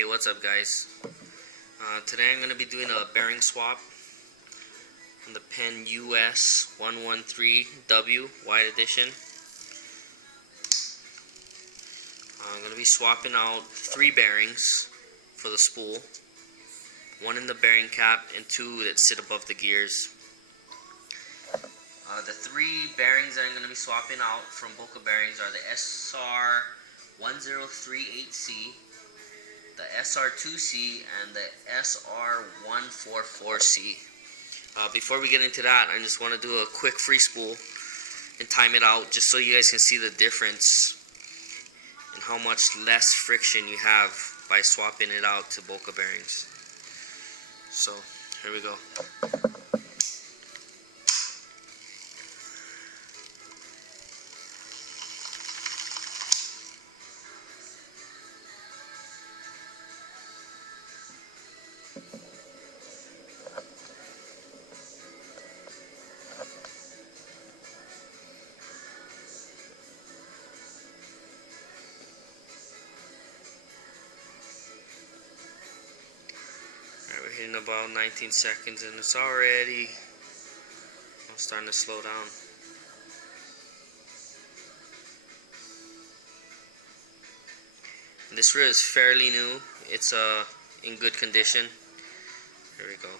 Hey, what's up guys? Today I'm going to be doing a bearing swap on the Penn US 113W Wide Edition. I'm going to be swapping out 3 bearings for the spool. 1 in the bearing cap and 2 that sit above the gears. The 3 bearings that I'm going to be swapping out from Boca bearings are the SR1038C, the SR2C, and the SR144C. Before we get into that, I just want to do a quick free spool and time it out just so you guys can see the difference and how much less friction you have by swapping it out to Boca bearings. So, here we go. We're hitting about 19 seconds and it's already starting to slow down. This reel is fairly new. It's in good condition. Here we go.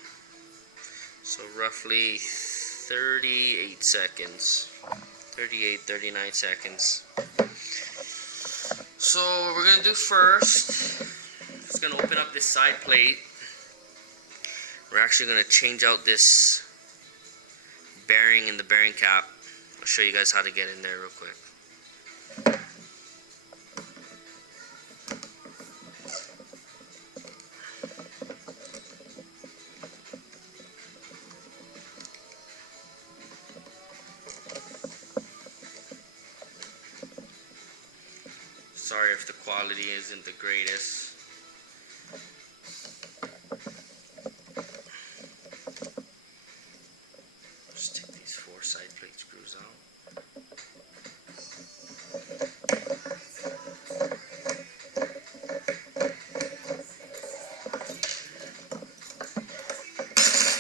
So roughly 38 seconds. 38, 39 seconds. So what we're going to do first is going to open up this side plate. We're actually going to change out this bearing in the bearing cap. I'll show you guys how to get in there real quick. Sorry if the quality isn't the greatest. Just take these 4 side plate screws out.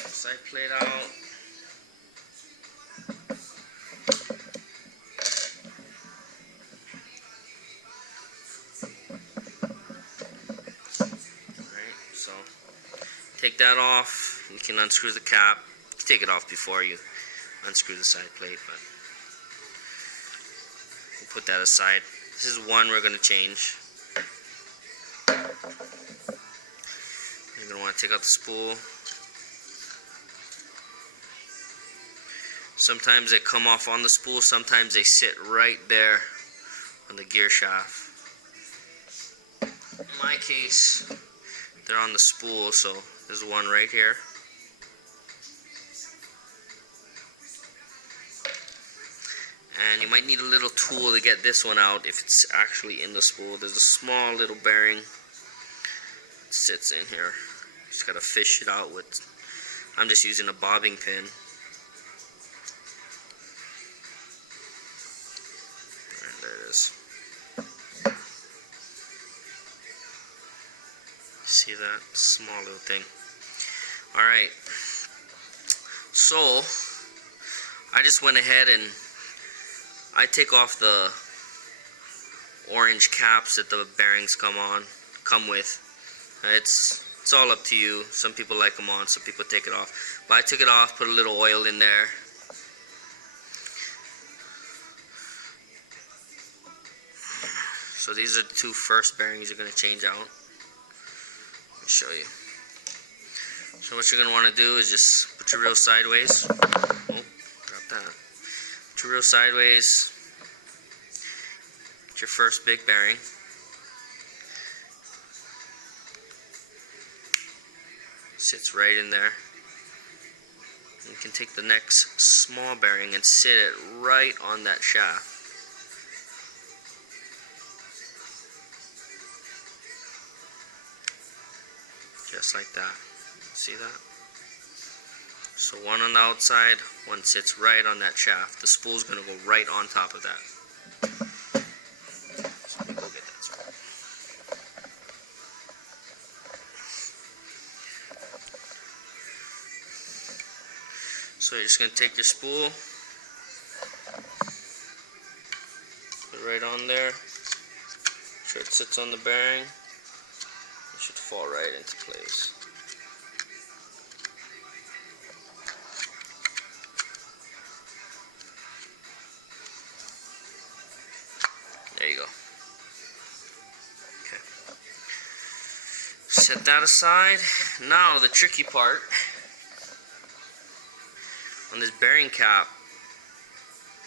Side plate out. So, take that off. You can unscrew the cap. You can take it off before you unscrew the side plate, but we'll put that aside. This is one we're going to change. You're going to want to take out the spool. Sometimes they come off on the spool, sometimes they sit right there on the gear shaft. In my case, they're on the spool, so there's one right here. And you might need a little tool to get this one out if it's actually in the spool. There's a small little bearing that sits in here. Just gotta fish it out with, I'm just using a bobbing pin. And there it is. See that small little thing? Alright, so I just went ahead and I take off the orange caps that the bearings come with. It's all up to you. Some people like them on, some people take it off. But I took it off, put a little oil in there. So these are the 2 first bearings you're going to change out. Let me show you. So what you're going to want to do is just put your reel sideways. Oh, drop that. Put your reel sideways. Get your first big bearing. Sits right in there. You can take the next small bearing and sit it right on that shaft. Just like that. See that? So one on the outside, one sits right on that shaft. The spool's going to go right on top of that. So let me go get that spool. So you're just going to take your spool, put it right on there, make sure it sits on the bearing. It should fall right into place. There you go. Okay. Set that aside. Now the tricky part, on this bearing cap,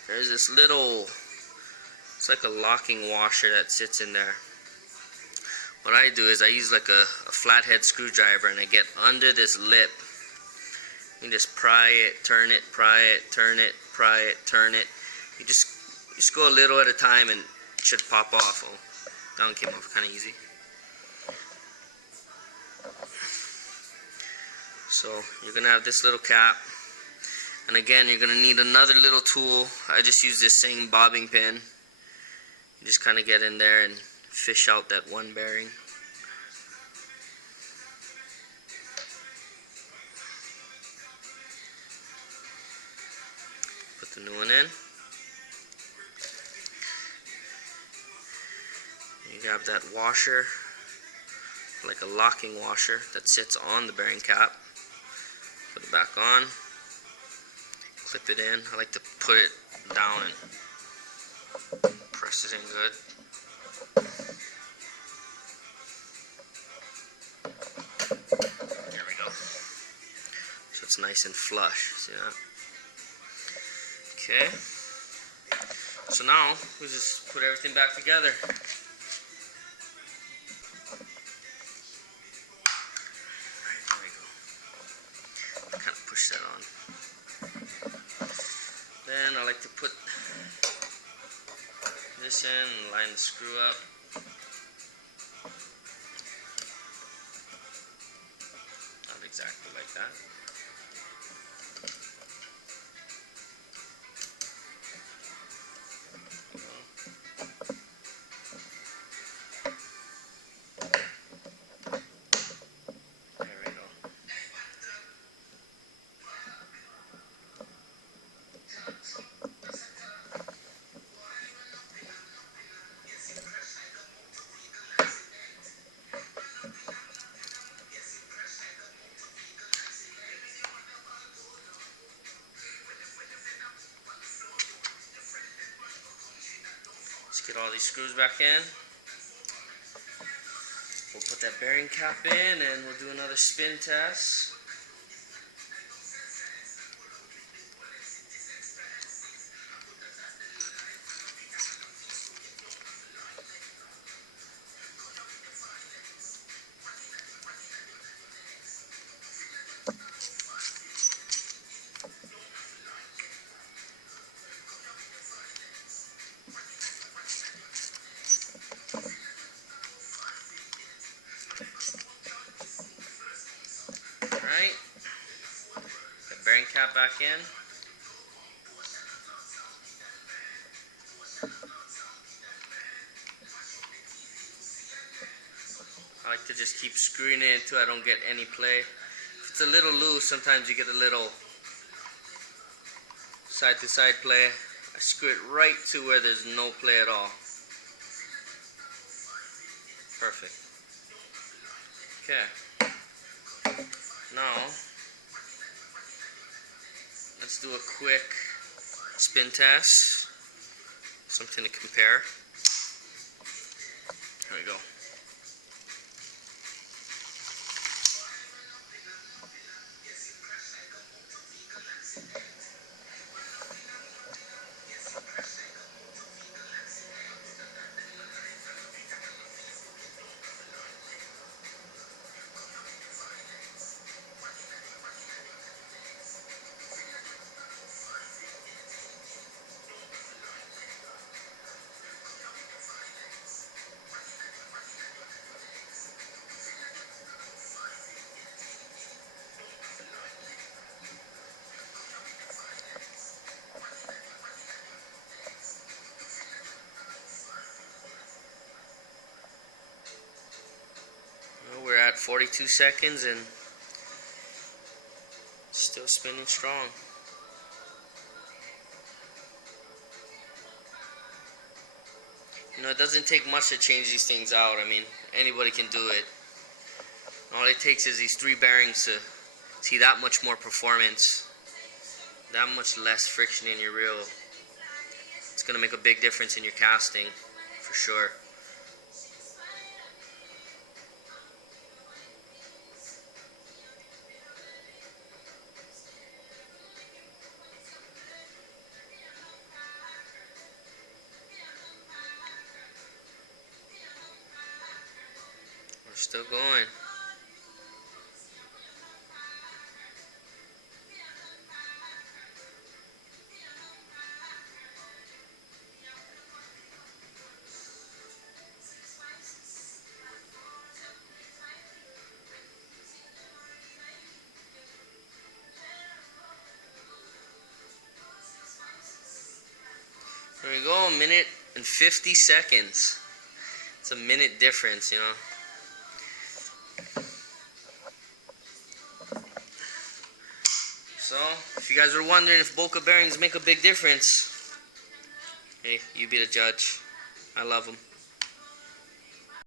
there's this little, it's like a locking washer that sits in there. What I do is I use like a flathead screwdriver, and I get under this lip. You just pry it, turn it, pry it, turn it, pry it, turn it. You just go a little at a time and it should pop off. Oh, that one came off kind of easy. So you're going to have this little cap. And again, you're going to need another little tool. I just use this same bobbing pin. You just kind of get in there and fish out that one bearing. Put the new one in. You grab that washer, like a locking washer that sits on the bearing cap. Put it back on. Clip it in. I like to put it down and press it in good. There we go. So it's nice and flush. See that? Okay. So now we just put everything back together. Alright, there we go. Kind of push that on. Then I like to put this in and line the screw up. Not exactly like that. There we go. Let's get all these screws back in. We'll put that bearing cap in and we'll do another spin test. Alright, the bearing cap back in. I like to just keep screwing it until I don't get any play. If it's a little loose, sometimes you get a little side to side play. I screw it right to where there's no play at all. Perfect. Okay. Now, let's do a quick spin test. Something to compare. Here we go. We're at 42 seconds and still spinning strong. It doesn't take much to change these things out. I mean, anybody can do it. All it takes is these 3 bearings to see that much more performance, that much less friction in your reel. It's going to make a big difference in your casting, for sure. We're still going. There we go, a minute and 50 seconds. It's a minute difference, you know. So, if you guys were wondering if Boca bearings make a big difference, hey, you be the judge. I love them.